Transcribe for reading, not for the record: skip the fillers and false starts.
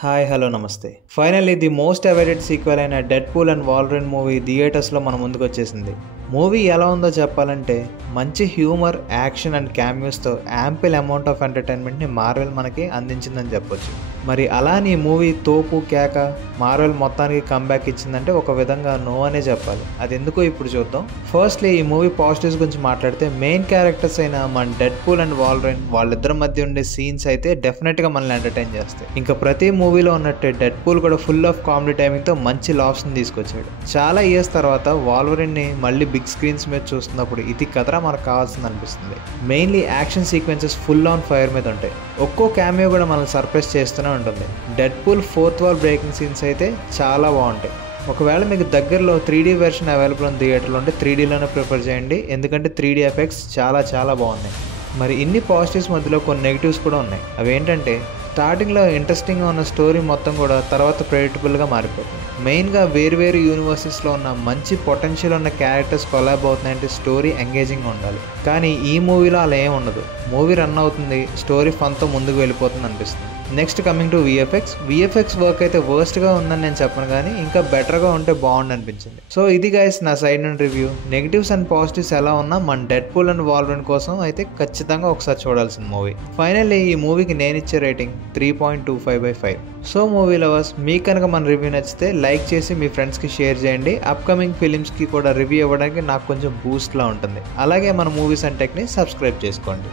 Hi hello నమస్తే. Finally the most awaited sequel అయిన Deadpool and Wolverine movie థియేటర్స్లో మన ముందుకు వచ్చేసింది. మూవీ ఎలా ఉందో చెప్పాలంటే మంచి హ్యూమర్, యాక్షన్ అండ్ క్యామియోస్తో యాంపిల్ అమౌంట్ ఆఫ్ ఎంటర్టైన్మెంట్ని మార్వెల్ మనకి అందించిందని చెప్పొచ్చు. మరి అలాని ఈ మూవీ తోపు కేక మార్వెల్ మొత్తానికి కంబ్యాక్ ఇచ్చిందంటే ఒక విధంగా నో అనే చెప్పాలి. అది ఎందుకో ఇప్పుడు చూద్దాం. ఫస్ట్లీ ఈ మూవీ పాజిటివ్స్ గురించి మాట్లాడితే మెయిన్ క్యారెక్టర్స్ అయిన మన డెడ్పూల్ అండ్ వాల్వరిన్ వాళ్ళిద్దరి మధ్య ఉండే సీన్స్ అయితే డెఫినెట్గా మనల్ని ఎంటర్టైన్ చేస్తాయి. ఇంకా ప్రతి మూవీలో ఉన్నట్టే డెడ్పూల్ కూడా ఫుల్ ఆఫ్ కామెడీ టైమింగ్తో మంచి లాఫ్స్ని తీసుకొచ్చాడు. చాలా ఇయర్స్ తర్వాత వాల్వరిన్ని మళ్ళీ బిగ్ స్క్రీన్స్ మీద చూస్తున్నప్పుడు ఇది కథరా మనకు కావాల్సింది అనిపిస్తుంది. Mainly action sequences full on fire మీద ఉంటాయి. ఒక్కో క్యామియో కూడా మనల్ని సర్ప్రైజ్ చేస్తూనే ఉంటుంది. Deadpool fourth wall breaking scenes అయితే చాలా బాగుంటాయి. ఒకవేళ మీకు దగ్గరలో 3D వెర్షన్ అవైలబుల్ ఉన్న థియేటర్లో ఉంటే 3Dలోనే ప్రిఫర్ చేయండి, ఎందుకంటే 3D ఎఫెక్ట్స్ చాలా బాగున్నాయి. మరి ఇన్ని పాజిటివ్స్ మధ్యలో కొన్ని నెగిటివ్స్ కూడా ఉన్నాయి. అవి ఏంటంటే స్టార్టింగ్లో ఇంట్రెస్టింగ్గా ఉన్న స్టోరీ మొత్తం కూడా తర్వాత ప్రెడిక్టబుల్గా మారిపోతుంది. మెయిన్గా వేరు యూనివర్సెస్లో ఉన్న మంచి పొటెన్షియల్ ఉన్న క్యారెక్టర్స్ కొలాబ్ అవుతున్నాయంటే స్టోరీ ఎంగేజింగ్గా ఉండాలి. కానీ ఈ మూవీలో అలా ఏం ఉండదు. మూవీ రన్ అవుతుంది, స్టోరీ ఫన్తో ముందుకు వెళ్ళిపోతుంది అనిపిస్తుంది. Next coming to VFX work అయితే వర్స్ట్గా ఉందని నేను చెప్పను, కానీ ఇంకా బెటర్గా ఉంటే బాగుండు అనిపించింది. సో ఇది గైస్ నా సైడ్ నుండి రివ్యూ. నెగిటివ్స్ అండ్ పాజిటివ్స్ ఎలా ఉన్నా మన డెడ్పూల్ అండ్ వాల్వరిన్ కోసం అయితే ఖచ్చితంగా ఒకసారి చూడాల్సిన మూవీ. ఫైనల్లీ ఈ మూవీకి నేను ఇచ్చే రేటింగ్ 3.25/5. సో మూవీ లవర్స్, మీకు కనుక మన రివ్యూ నచ్చితే లైక్ చేసి మీ ఫ్రెండ్స్కి షేర్ చేయండి. అప్కమింగ్ ఫిలిమ్స్కి కూడా రివ్యూ ఇవ్వడానికి నాకు కొంచెం బూస్ట్లా ఉంటుంది. అలాగే మన మూవీస్ అండ్ టెక్ని సబ్స్క్రైబ్ చేసుకోండి.